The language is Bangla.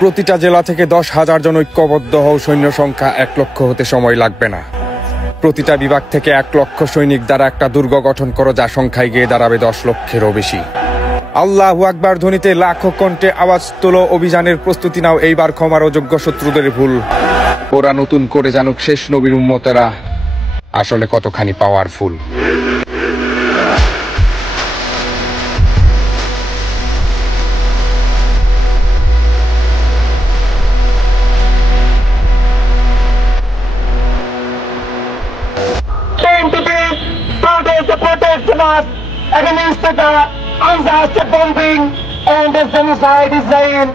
প্রতিটা জেলা থেকে 10,000 জন ঐক্যবদ্ধ হও, সৈন্য সংখ্যা 1 লক্ষ হতে সময় লাগবে না। প্রতিটা বিভাগ থেকে 1 লক্ষ সৈনিক দ্বারা একটা দুর্গ গঠন করো, যা সংখ্যায় গিয়ে দাঁড়াবে 10 লক্ষেরও বেশি। আল্লাহু আকবার ধ্বনিতে লাখো কণ্ঠে আওয়াজ তোলো, অভিযানের প্রস্তুতি নাও, এইবার ক্ষমার অযোগ্য শত্রুদের ভুল ওরা নতুন করে জানুক শেষ নবীর উম্মতেরা আসলে কতখানি powerful. Against the unjust bombing and the genocide Israel.